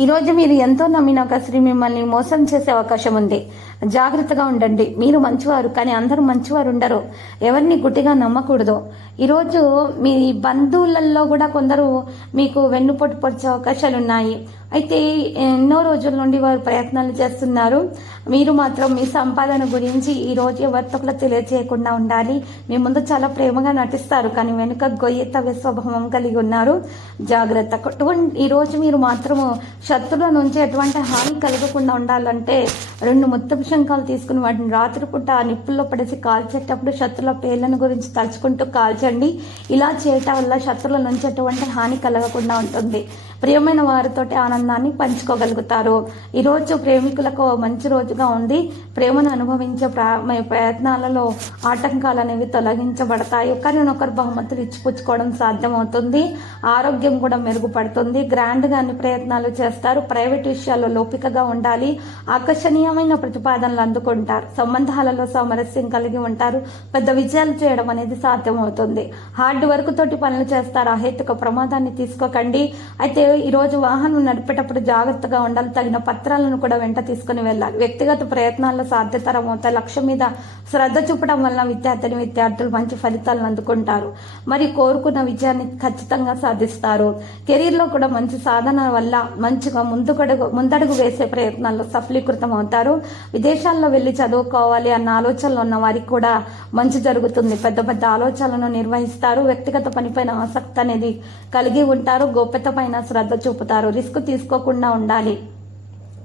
ఈరోజు మీరు ఎంతో నమ్మిన ఒక స్త్రీ మిమ్మల్ని మోసం చేసే అవకాశం ఉంది. జాగ్రత్తగా ఉండండి. మీరు మంచివారు కానీ అందరూ మంచివారు ఉండరు. ఎవరిని గుడ్డిగా నమ్మకూడదు. ఈరోజు మీ బంధువులలో కూడా కొందరు మీకు వెన్నుపోటు పొడిచే అవకాశాలు ఉన్నాయి. అయితే ఎన్నో రోజుల నుండి వారు ప్రయత్నాలు చేస్తున్నారు. మీరు మాత్రం మీ సంపాదన గురించి ఈరోజు ఎవరితో కూడా తెలియజేయకుండా ఉండాలి. మీ ముందు చాలా ప్రేమగా నటిస్తారు కానీ వెనుక గొయ్యత తవ్వే స్వభావం కలిగి ఉన్నారు. జాగ్రత్త. ఈరోజు మీరు మాత్రము శత్రువుల నుంచి ఎటువంటి హాని కలగకుండా ఉండాలంటే రెండు ముత్తపు శంఖాలు తీసుకుని వాటిని రాత్రిపూట ఆ నిప్పుల్లో పడేసి కాల్చేటప్పుడు శత్రుల పేర్లను గురించి తలుచుకుంటూ కాల్చండి. ఇలా చేయటం వల్ల శత్రువుల నుంచి ఎటువంటి హాని కలగకుండా ఉంటుంది. ప్రియమైన వారితోటి ఆనందాన్ని పంచుకోగలుగుతారు. ఈరోజు ప్రేమికులకు మంచి రోజుగా ఉంది. ప్రేమను అనుభవించే ప్రా- ప్రయత్నాలలో ఆటంకాలు అనేవి తొలగించబడతాయి. ఒకరినొకరు బహుమతులు ఇచ్చిపుచ్చుకోవడం సాధ్యమవుతుంది. ఆరోగ్యం కూడా మెరుగుపడుతుంది. గ్రాండ్గా అన్ని ప్రయత్నాలు చేస్తారు. ప్రైవేట్ విషయాల్లో లోపికగా ఉండాలి. ఆకర్షణీయమైన ప్రతిపాదనలు అందుకుంటారు. సంబంధాలలో సామరస్యం కలిగి ఉంటారు. పెద్ద విజయాలు చేయడం అనేది సాధ్యమవుతుంది. హార్డ్ వర్క్ తోటి పనులు చేస్తారు. అహేతుక ప్రమాదాన్ని తీసుకోకండి. అయితే ఈ రోజు వాహనం నడిపేటప్పుడు జాగ్రత్తగా ఉండాలి. తగిన పత్రాలను కూడా వెంట తీసుకుని వెళ్ళాలి. వ్యక్తిగత ప్రయత్నాల్లో సాధ్యతరం అవుతాయి లక్ష్యం మీద శ్రద్ధ చూపడం వలన విద్యార్థిని విద్యార్థులు మంచి ఫలితాలను అందుకుంటారు. మరి కోరుకున్న విజయాన్ని ఖచ్చితంగా సాధిస్తారు. కెరీర్లో కూడా మంచి సాధన వల్ల మంచిగా ముందుకడుగు ముందడుగు వేసే ప్రయత్నాల్లో సఫలీకృతం అవుతారు విదేశాల్లో వెళ్ళి చదువుకోవాలి అన్న ఆలోచనలు ఉన్న వారికి కూడా మంచి జరుగుతుంది. పెద్ద పెద్ద ఆలోచనలను నిర్వహిస్తారు. వ్యక్తిగత పనిపైన ఆసక్తి అనేది కలిగి ఉంటారు. గోప్యత పైన శ్రద్ధ చూపుతారు. రిస్క్ తీసుకోకుండా ఉండాలి.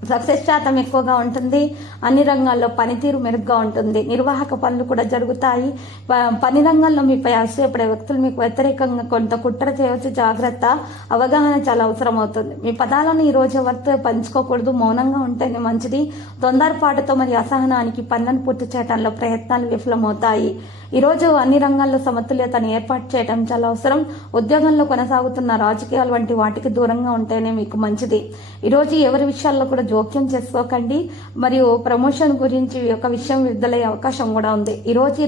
సక్సెస్ శాతం ఎక్కువగా ఉంటుంది. అన్ని రంగాల్లో పనితీరు మెరుగ్గా ఉంటుంది. నిర్వాహక పనులు కూడా జరుగుతాయి. ప- పని రంగంలో మీపై ఆశ్రయపడే వ్యక్తులు మీకు వ్యతిరేకంగా కొంత కుట్ర చేయవచ్చు జాగ్రత్త అవగాహన చాలా అవసరం అవుతుంది మీ పదాలను ఈ రోజు ఎవరితో పంచుకోకూడదు. మౌనంగా ఉంటేనే మంచిది. తొందరపాటుతో మరి అసహనానికి పనులను పూర్తి చేయడంలో ప్రయత్నాలు విఫలమవుతాయి. ఈరోజు అన్ని రంగాల్లో సమతుల్యతను ఏర్పాటు చేయడం చాలా అవసరం. ఉద్యోగంలో కొనసాగుతున్న రాజకీయాలు వంటి వాటికి దూరంగా ఉంటేనే మీకు మంచిది. ఈరోజు ఎవరి విషయాల్లో కూడా జోక్యం చేసుకోకండి. మరియు ప్రమోషన్ గురించి ఒక విషయం విడుదలయ్యే అవకాశం కూడా ఉంది. ఈ రోజు ఈ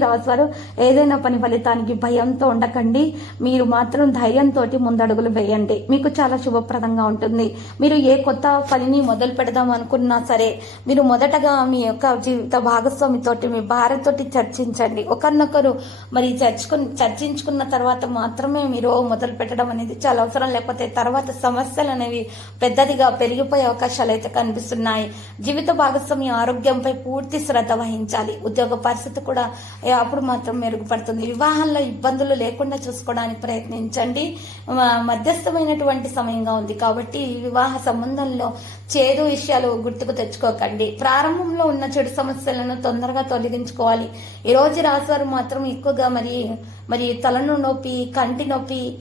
ఏదైనా పని ఫలితానికి భయంతో ఉండకండి. మీరు మాత్రం ధైర్యంతో ముందడుగులు వేయండి. మీకు చాలా శుభప్రదంగా ఉంటుంది. మీరు ఏ కొత్త పనిని మొదలు పెడదాం అనుకున్నా సరే మీరు మొదటగా మీ యొక్క జీవిత భాగస్వామితోటి మీ భార్యతోటి చర్చించండి. ఒకరినొకరు మరి చర్చుకుని చర్చించుకున్న తర్వాత మాత్రమే మీరు మొదలు పెట్టడం అనేది చాలా అవసరం. లేకపోతే తర్వాత సమస్యలు అనేవి పెద్దదిగా పెరిగిపోయే అవకాశాలు అయితే కనిపిస్తున్నాయి జీవిత భాగస్వామి ఆరోగ్యంపై పూర్తి శ్రద్ధ వహించాలి. ఉద్యోగ పరిస్థితి కూడా అప్పుడు మాత్రం మెరుగుపడుతుంది. వివాహంలో ఇబ్బందులు లేకుండా చూసుకోవడానికి ప్రయత్నించండి. మ- మధ్యస్థమైనటువంటి సమయంగా ఉంది కాబట్టి వివాహ సంబంధంలో చేదు విషయాలు గుర్తుకు తెచ్చుకోకండి. ప్రారంభంలో ఉన్న చెడు సమస్యలను తొందరగా తొలగించుకోవాలి. ఈ రోజు రాశివారు మాత్రం ఎక్కువగా మరి మరి తలను నొప్పి కంటి నొప్పి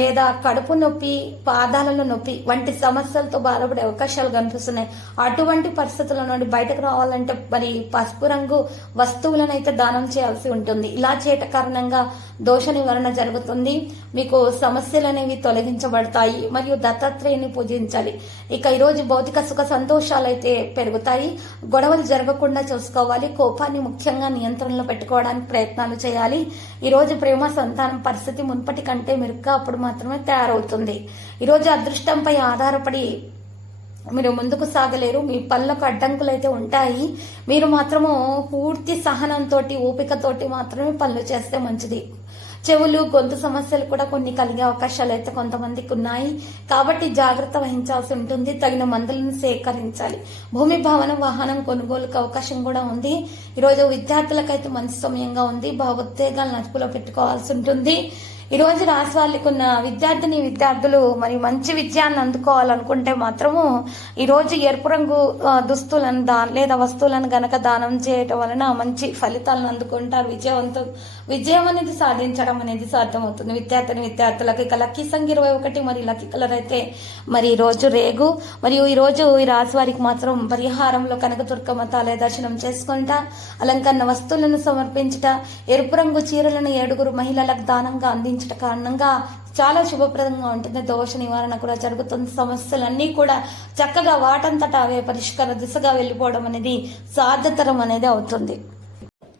లేదా కడుపు నొప్పి పాదాలలో నొప్పి వంటి సమస్యలతో బాధపడే అవకాశాలు కనిపిస్తున్నాయి. అటువంటి పరిస్థితుల నుండి బయటకు రావాలంటే మరి పసుపు రంగు వస్తువులను అయితే దానం చేయాల్సి ఉంటుంది. ఇలా చేయట కారణంగా దోష నివారణ జరుగుతుంది. మీకు సమస్యలు అనేవి తొలగించబడతాయి మరియు దత్తాత్రేయుని పూజించాలి. ఇక ఈరోజు భౌతిక సుఖ సంతోషాలు అయితే పెరుగుతాయి. గొడవలు జరగకుండా చూసుకోవాలి. కోపాన్ని ముఖ్యంగా నియంత్రణలో పెట్టుకోవడానికి ప్రయత్నాలు చేయాలి. ఈరోజు ప్రేమ సంతానం పరిస్థితి మున్పటి కంటే మెరుగ్గా అప్పుడు మాత్రమే తయారవుతుంది. ఈరోజు అదృష్టంపై ఆధారపడి మీరు ముందుకు సాగలేరు. మీ పళ్ళకు అడ్డంకులు అయితే ఉంటాయి. మీరు మాత్రము పూర్తి సహనంతో ఓపికతోటి మాత్రమే పనులు చేస్తే మంచిది. చెవులు గొంతు సమస్యలు కూడా కొన్ని కలిగే అవకాశాలు అయితే కొంతమందికి ఉన్నాయి. కాబట్టి జాగ్రత్త వహించాల్సి ఉంటుంది. తగిన మందులను సేకరించాలి. భూమి భవనం వాహనం కొనుగోలుకు అవకాశం కూడా ఉంది. ఈరోజు విద్యార్థులకైతే మంచి సమయంగా ఉంది. భావోద్వేగాలను అదుపులో పెట్టుకోవాల్సి ఉంటుంది. ఈ రోజు రాసి వాళ్ళకి ఉన్న విద్యార్థిని విద్యార్థులు మరి మంచి విజయాన్ని అందుకోవాలనుకుంటే మాత్రము ఈ రోజు ఎరుపు రంగు దుస్తులను దా లేదా వస్తువులను గనక దానం చేయటం వలన మంచి ఫలితాలను అందుకుంటారు. విజయవంతం విజయం అనేది సాధించడం అనేది సాధ్యమవుతుంది. విద్యార్థిని విద్యార్థులకు ఇక లక్కీ సంఖ్య ఇరవై ఒకటి మరి లక్కీ కలర్ అయితే మరి ఈ రోజు రేగు. మరియు ఈ రోజు ఈ రాశి వారికి మాత్రం పరిహారంలో కనకదుర్గమ్మ తాలయ దర్శనం చేసుకుంటా అలంకరణ వస్తువులను సమర్పించుట ఎరుపు రంగు చీరలను ఏడుగురు మహిళలకు దానంగా అందించ అందించట కారణంగా చాలా శుభప్రదంగా ఉంటుంది. దోష నివారణ కూడా జరుగుతుంది. సమస్యలన్నీ కూడా చక్కగా వాటంతటా అవే పరిష్కార దిశగా వెళ్ళిపోవడం అనేది సాధ్యతరం అనేది అవుతుంది.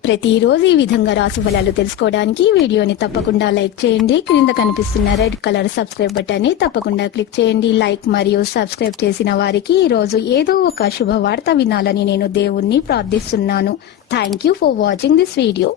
ప్రతిరోజు ఈ విధంగా రాశి ఫలాలు తెలుసుకోవడానికి వీడియోని తప్పకుండా లైక్ చేయండి. క్రింద కనిపిస్తున్న రెడ్ కలర్ సబ్స్క్రైబ్ బటన్ని తప్పకుండా క్లిక్ చేయండి. లైక్ మరియు సబ్స్క్రైబ్ చేసిన వారికి ఈ రోజు ఏదో ఒక శుభవార్త వినాలని నేను దేవుణ్ణి ప్రార్థిస్తున్నాను. Thank you for watching this video